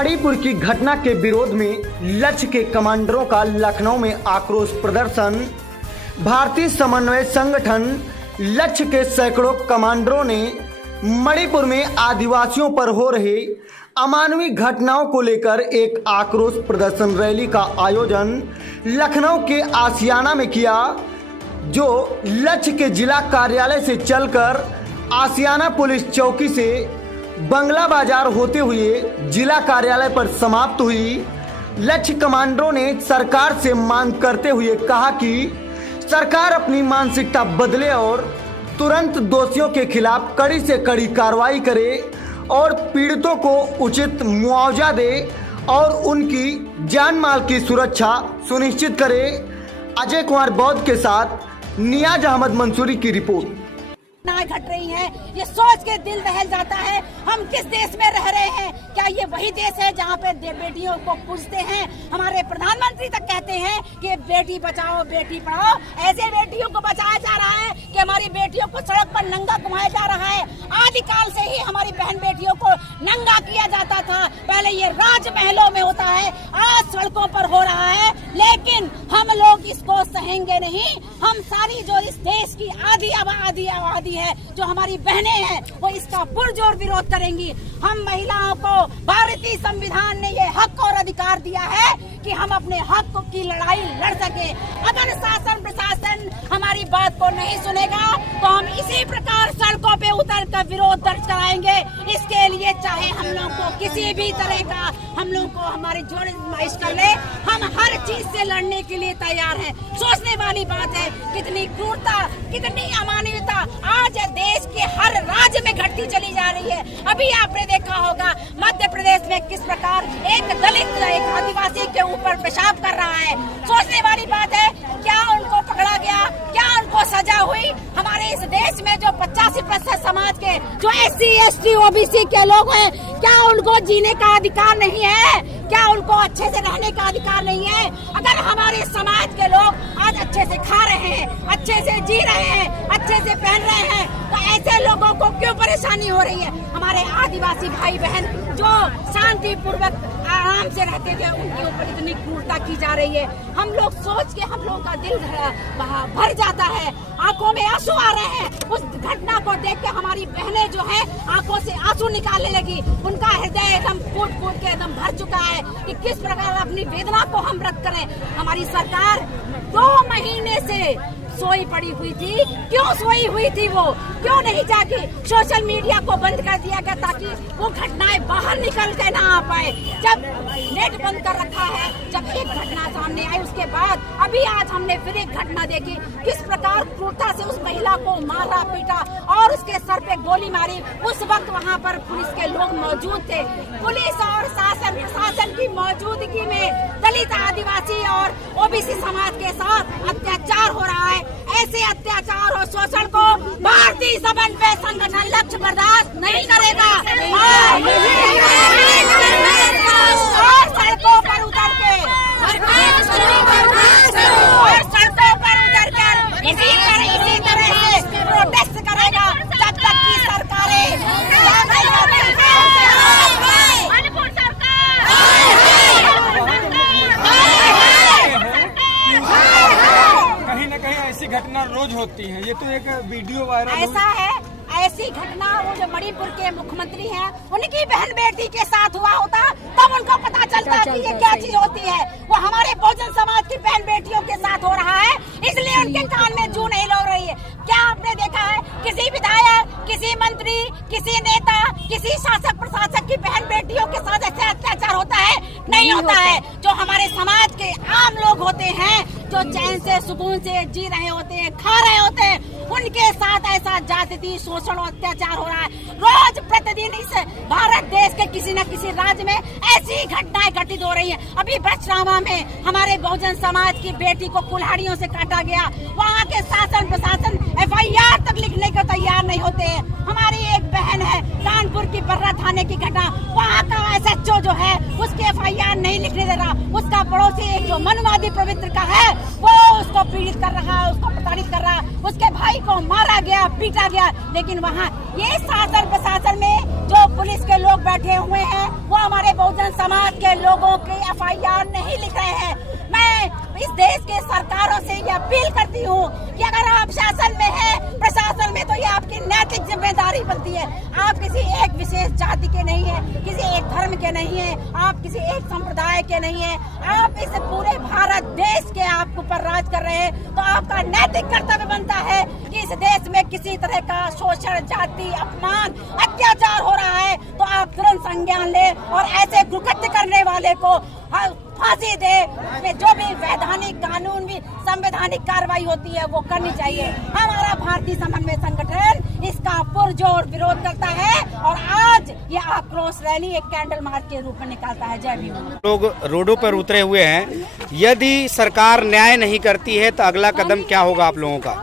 मणिपुर की घटना के विरोध में लक्ष्य के कमांडरों का लखनऊ में आक्रोश प्रदर्शन। भारतीय समन्वय संगठन लक्ष्य के सैकड़ों कमांडरों ने मणिपुर में आदिवासियों पर हो रहे अमानवीय घटनाओं को लेकर एक आक्रोश प्रदर्शन रैली का आयोजन लखनऊ के आशियाना में किया, जो लक्ष्य के जिला कार्यालय से चलकर आशियाना पुलिस चौकी से बंगला बाजार होते हुए जिला कार्यालय पर समाप्त हुई। लक्ष्य कमांडरों ने सरकार से मांग करते हुए कहा कि सरकार अपनी मानसिकता बदले और तुरंत दोषियों के खिलाफ कड़ी से कड़ी कार्रवाई करे और पीड़ितों को उचित मुआवजा दे और उनकी जान माल की सुरक्षा सुनिश्चित करे। अजय कुमार बौद्ध के साथ नियाज अहमद मंसूरी की रिपोर्ट। घट रही है, ये सोच के दिल दहल जाता है। हम किस देश में रह रहे हैं? क्या ये वही देश है जहाँ पे बेटियों को पूछते हैं? हमारे प्रधानमंत्री तक कहते हैं कि बेटी बचाओ बेटी पढ़ाओ। ऐसे बेटियों को बचाया जा रहा है कि हमारी बेटियों को सड़क पर नंगा घुमाया जा रहा है। आदिकाल से ही हमारी बहन बेटियों को नंगा किया जाता था। पहले ये राजमहलों में होता है, आज सड़कों पर हो रहा है। लेकिन हम लोग इसको सहेंगे नहीं। हम सारी जो इस देश की आधी आबादी है, जो हमारी बहनें हैं, वो इसका पुरजोर विरोध करेंगी। हम महिलाओं को भारतीय संविधान ने ये हक और अधिकार दिया है कि हम अपने हक की लड़ाई लड़ सके। अगर शासन प्रशासन हमारी बात को नहीं सुनेगा तो हम इसी प्रकार सड़कों पे उतर कर विरोध दर्ज कराएंगे। इसके लिए चाहे हम लोग को किसी भी तरह का हम लोग को हमारी जोड़ आजमाइश कर ले, हम हर चीज से लड़ने के लिए तैयार हैं। सोचने वाली बात है कितनी क्रूरता, कितनी अमानवीयता आज देश के हर राज्य में घटती चली जा रही है। अभी आपने देखा होगा मध्य प्रदेश में किस प्रकार एक दलित एक आदिवासी के ऊपर पेशाब कर रहा है। सोचने वाली बात है, क्या उनको पकड़ा गया? क्या उनको सजा हुई? हमारे इस देश में जो 85% समाज के जो SC ST OBC के लोग हैं, क्या उनको जीने का अधिकार नहीं है? क्या उनको अच्छे से रहने का अधिकार नहीं है? अगर हमारे समाज के लोग आज अच्छे से खा रहे हैं, अच्छे से जी रहे हैं, अच्छे से पहन रहे हैं, तो ऐसे लोगों को क्यों परेशानी हो रही है? हमारे आदिवासी भाई बहन जो शांतिपूर्वक आराम से रहते थे, उनके ऊपर इतनी क्रूरता की जा रही है। हम लोग सोच के हम लोगों का दिल भर जाता है, आंखों में आंसू आ रहे हैं। उस घटना को देख के हमारी बहनें जो है आंखों से आंसू निकालने लगी। उनका हृदय एकदम फूट के एकदम भर चुका है कि किस प्रकार अपनी वेदना को हम व्यक्त करें। हमारी सरकार 2 महीने से सोई पड़ी हुई थी। क्यों सोई हुई थी? वो क्यों नहीं जागी? सोशल मीडिया को बंद कर दिया गया ताकि वो घटनाएं बाहर निकल के ना आ पाए। जब नेट बंद कर रखा है, जब एक घटना सामने आई उसके बाद अभी आज हमने फिर एक घटना देखी, किस प्रकार क्रूरता से उस महिला को मारा पीटा और उसके सर पे गोली मारी। उस वक्त वहाँ पर पुलिस के लोग मौजूद थे। पुलिस और शासन प्रशासन की मौजूदगी में दलित आदिवासी और OBC समाज के साथ अत्याचार हो रहा है। ऐसे अत्याचार और शोषण को भारतीय समन्वय संगठन लक्ष्य बर्दाश्त नहीं करेगा और सड़कों पर उतर के इसी तरह से प्रोटेस्ट करेगा जब तक की सरकारें कहीं न कहीं ऐसी घटना रोज होती है। ये तो एक वीडियो वायरल ऐसा है। ऐसी घटना वो जो मणिपुर के मुख्यमंत्री हैं, उनकी बहन बेटी के साथ हुआ होता तब उनको पता चलता कि ये क्या चीज होती है। वो हमारे बहुजन समाज की बहन बेटियों के साथ हो रहा है, इसलिए उनके कान में जू नहीं लो रही है। क्या आपने देखा है किसी विधायक, किसी मंत्री, किसी नेता, किसी शासक प्रशासक की बहन बेटियों के साथ ऐसे अत्याचार होता है? नहीं होता है। जो हमारे समाज के आम लोग होते हैं, जो चैन से सुकून से जी रहे होते हैं, खा रहे होते हैं, उनके साथ ऐसा जाति शोषण और अत्याचार हो रहा है। रोज प्रतिदिन इस भारत देश के किसी न किसी राज्य में ऐसी घटनाएं घटित हो रही हैं। अभी बचरावा में हमारे बहुजन समाज की बेटी को कुल्हाड़ियों से काटा गया। वहाँ के शासन प्रशासन FIR तक लिखने को तैयार नहीं होते हैं। हमारी एक बहन है कानपुर की बर्रा थाने की घटना, वहाँ का SHO जो है उसके FIR नहीं लिखने दे रहा। उसका पड़ोसी एक जो मनवादी पवित्र का है वो उसको पीड़ित कर रहा है, उसको प्रताड़ित कर रहा है। उसके भाई को मारा गया, पीटा गया। लेकिन वहाँ ये शासन प्रशासन में जो पुलिस के लोग बैठे हुए हैं वो हमारे बहुजन बहुजन समाज के लोगों की FIR नहीं लिख रहे हैं। मैं इस देश के सरकारों से ये अपील करती हूँ कि अगर आप शासन में हैं, प्रशासन में, तो ये आपकी नैतिक जिम्मेदारी बनती है। आप किसी एक विशेष जाति के नहीं हैं, किसी एक धर्म के नहीं हैं, आप किसी एक संप्रदाय के नहीं हैं, आप इस पूरे भारत देश के आप ऊपर राज कर रहे हैं। तो आपका नैतिक कर्तव्य बनता है कि इस देश में किसी तरह का शोषण, जाति, अपमान, अत्याचार हो रहा है तो आप तुरंत संज्ञान ले और ऐसे कुकृत्य करने वाले को फांसी दे। जो भी वैधानिक, कानून भी, संवैधानिक कार्रवाई होती है वो करनी चाहिए। हमारा भारतीय समन्वय संगठन इसका पुरजोर विरोध करता है और आज ये आक्रोश रैली एक कैंडल मार्च के रूप में निकालता है। जय भीम। लोग रोडों पर उतरे हुए हैं। यदि सरकार न्याय नहीं करती है तो अगला कदम क्या होगा आप लोगों का?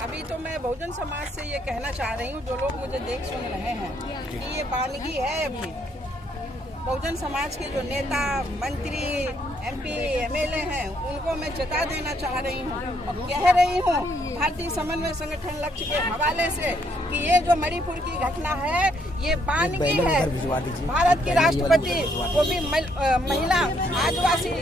अभी तो मैं बहुजन समाज से ये कहना चाह रही हूँ, जो लोग मुझे देख सुन रहे हैं, कि ये वानगी है। अभी बहुजन समाज के जो नेता, मंत्री, MP, MLA हैं, उनको मैं चेता देना चाह रही हूँ और कह रही हूँ भारतीय समन्वय संगठन लक्ष्य के हवाले से कि ये जो मणिपुर की घटना है ये वानगी है। भारत की राष्ट्रपति वो भी महिला, आदिवासी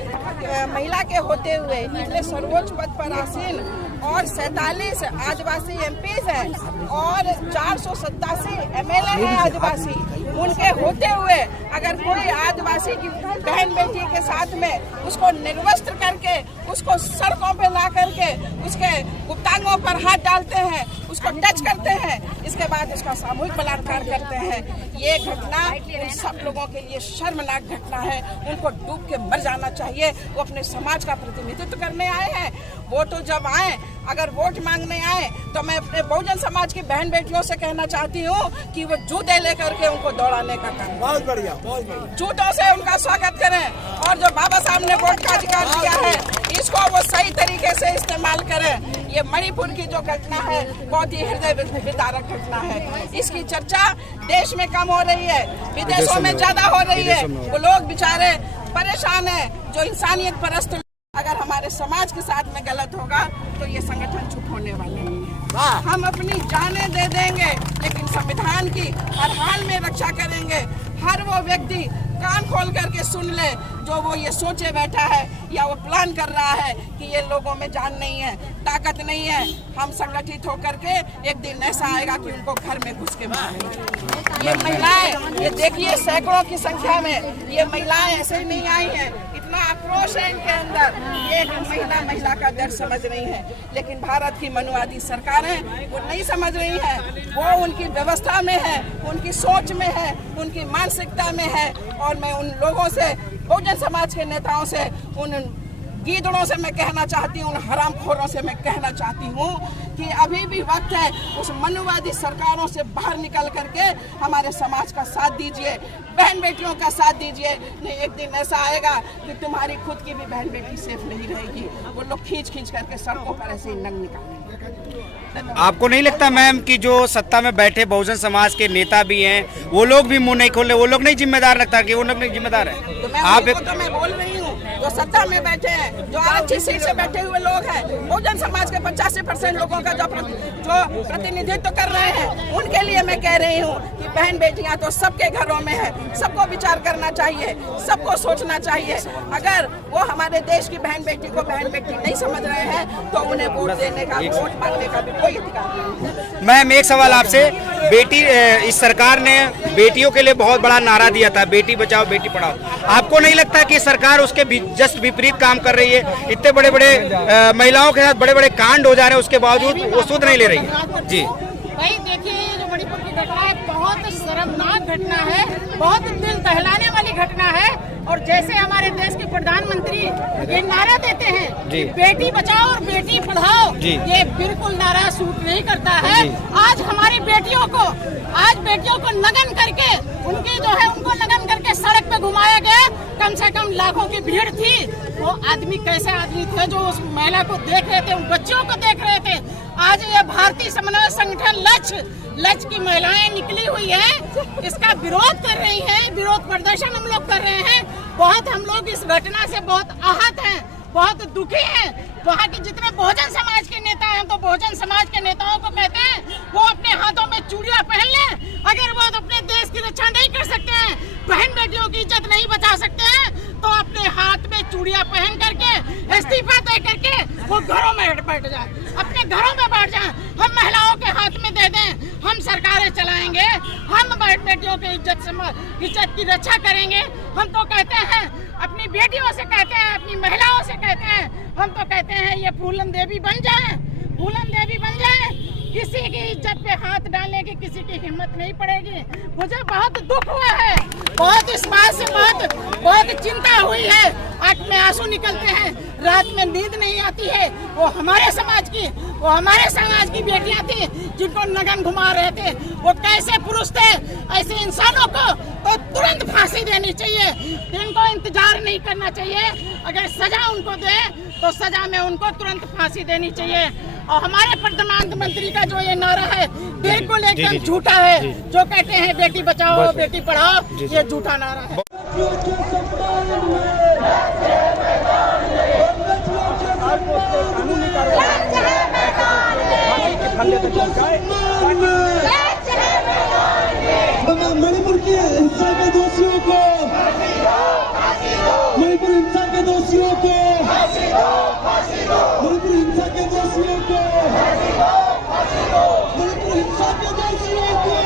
महिला के होते हुए इसलिए सर्वोच्च पद पर आसीन और 47 आदिवासी MPs हैं और 487 MLA हैं आदिवासी। उनके होते हुए अगर कोई आदिवासी की बहन बेटी के साथ में उसको निर्वस्त्र करके, उसको सड़कों पे ला करके उसके गुप्तांगों पर हाथ डालते हैं, उसको टच करते हैं, इसके बाद उसका सामूहिक बलात्कार करते हैं, ये घटना इन सब लोगों के लिए शर्मनाक घटना है। उनको डूब के मर जाना चाहिए। वो अपने समाज का प्रतिनिधित्व करने आए हैं। वो तो जब आए, अगर वोट मांगने आए तो मैं अपने बहुजन समाज की बहन बेटियों से कहना चाहती हूँ कि वो जूते लेकर के उनको दौड़ाने का काम, बहुत बढ़िया, जूतों से उनका स्वागत करें और जो बाबा साहब ने वोट का अधिकार दिया है इसको वो सही तरीके से इस्तेमाल करें। ये मणिपुर की जो घटना है बहुत ही हृदय विदारक घटना है। इसकी चर्चा देश में कम हो रही है, विदेशों में ज्यादा हो रही है। वो लोग बेचारे परेशान हैं जो इंसानियत परस्त। अगर हमारे समाज के साथ में गलत होगा तो ये संगठन चुप होने वाले नहीं है। हम अपनी जानें दे देंगे लेकिन संविधान की हर हाल में रक्षा करेंगे। हर वो व्यक्ति कान खोल करके सुन ले जो वो ये सोचे बैठा है या वो प्लान कर रहा है कि ये लोगों में जान नहीं है, ताकत नहीं है। हम संगठित होकर के एक दिन ऐसा आएगा कि उनको घर में घुस के मारेंगे। ये महिलाएं, ये देखिए सैकड़ों की संख्या में ये महिलाएं ऐसे ही नहीं आई हैं। इतना आक्रोश है इनके अंदर। एक महिला का दर्द समझ रही है, लेकिन भारत की मनुवादी सरकारें वो नहीं समझ रही है। वो उनकी व्यवस्था में है, उनकी सोच में है, उनकी मानसिकता में है। और मैं उन लोगों से, बहुजन समाज के नेताओं से, उन गीदड़ों से मैं कहना चाहती हूँ, उन हरामखोरों से मैं कहना चाहती हूँ कि अभी भी वक्त है। उस मनुवादी सरकारों से बाहर निकल करके हमारे समाज का साथ दीजिए, बहन बेटियों का साथ दीजिए। नहीं, एक दिन ऐसा आएगा कि तुम्हारी खुद की भी बहन बेटी सेफ नहीं रहेगी। वो लोग खींच खींच करके सड़कों पर ऐसे ही नंग निकालेंगे। आपको नहीं लगता मैम कि जो सत्ता में बैठे बहुजन समाज के नेता भी हैं वो लोग भी मुंह नहीं खोल रहे, वो लोग नहीं जिम्मेदार लगता कि वो लोग नहीं जिम्मेदार है? तो मैं बोल रही हूँ जो सत्ता में बैठे हैं, जो आरक्षित सीट से बैठे हुए लोग हैं, बहुजन समाज के 85% लोगों का जो प्रतिनिधित्व कर रहे हैं, उनके लिए मैं कह रही हूँ कि बहन बेटियां तो सबके घरों में है। सबको विचार करना चाहिए, सबको सोचना चाहिए। अगर वो हमारे देश की बहन बेटी को बहन बेटी नहीं समझ रहे हैं तो उन्हें वोट देने का, वोट मांगने का भी कोई अधिकार नहीं। मैम एक सवाल आपसे, बेटी, इस सरकार ने बेटियों के लिए बहुत बड़ा नारा दिया था, बेटी बचाओ बेटी पढ़ाओ। आपको नहीं लगता कि सरकार उसके जस्ट विपरीत काम कर रही है? इतने बड़े बड़े महिलाओं के साथ बड़े बड़े कांड हो जा रहे हैं, उसके बावजूद वो सुध नहीं ले रही है। जी भाई देखिए, ये जो मणिपुर की घटना है बहुत शर्मनाक घटना है, बहुत दिल दहलाने वाली घटना है। और जैसे हमारे देश के प्रधानमंत्री ये नारा देते हैं कि बेटी बचाओ और बेटी पढ़ाओ, ये बिल्कुल नारा सूट नहीं करता है। आज हमारी बेटियों को नगन करके, उनकी जो है उनको नगन करके सड़क पे घुमाया गया। कम से कम लाखों की भीड़ थी। वो आदमी कैसे आदमी थे जो उस महिला को देख रहे थे, उन बच्चों को देख रहे थे। आज ये भारतीय समन्वय संगठन लक्ष्य की महिलाएं निकली हुई है, इसका विरोध कर रही हैं, विरोध प्रदर्शन हम लोग कर रहे हैं। बहुत हम लोग इस घटना से बहुत आहत हैं, बहुत दुखी हैं। वहाँ के जितने बहुजन समाज के नेता हैं तो बहुजन समाज के नेताओं को कहते हैं वो अपने में चूड़ियां पहन ले। अगर वो अपने देश की रक्षा नहीं कर सकते हैं, बहन बेटियों की इज्जत नहीं बचा सकते हैं, तो अपने हाथ में चूड़ियां पहन करके इस्तीफा दे करके वो घरों में बैठ जाए, अपने घरों में बैठ जाए। हम महिलाओं के हाथ में दे दें, हम सरकारें चलाएंगे, हम बहन बेटियों की इज्जत की रक्षा करेंगे। हम तो कहते हैं, अपनी बेटियों से कहते हैं, अपनी महिलाओं से कहते हैं, हम तो कहते हैं ये फूलन देवी बन जाए, फूलन देवी बन जाए। किसी की इज्जत पे हाथ डालने की किसी की हिम्मत नहीं पड़ेगी। मुझे बहुत दुख हुआ है, बहुत इस बात से बहुत चिंता हुई है। आंख में आंसू निकलते हैं, रात में नींद नहीं आती है। वो हमारे समाज की बेटियां थी जिनको नगन घुमा रहे थे। वो कैसे पुरुष थे? ऐसे इंसानों को तो तुरंत फांसी देनी चाहिए, इनको इंतजार नहीं करना चाहिए। अगर सजा उनको दे तो सजा में उनको तुरंत फांसी देनी चाहिए। और हमारे प्रधानमंत्री का जो ये नारा है बिल्कुल एकदम झूठा है। जो कहते हैं बेटी बचाओ बेटी पढ़ाओ, ये झूठा नारा है। मणिपुर की हिंसा के दोषियों को, मणिपुर हिंसा के दोषियों को, मणिपुर हिंसा के दोषियों को, मणिपुर हिंसा के दोषियों को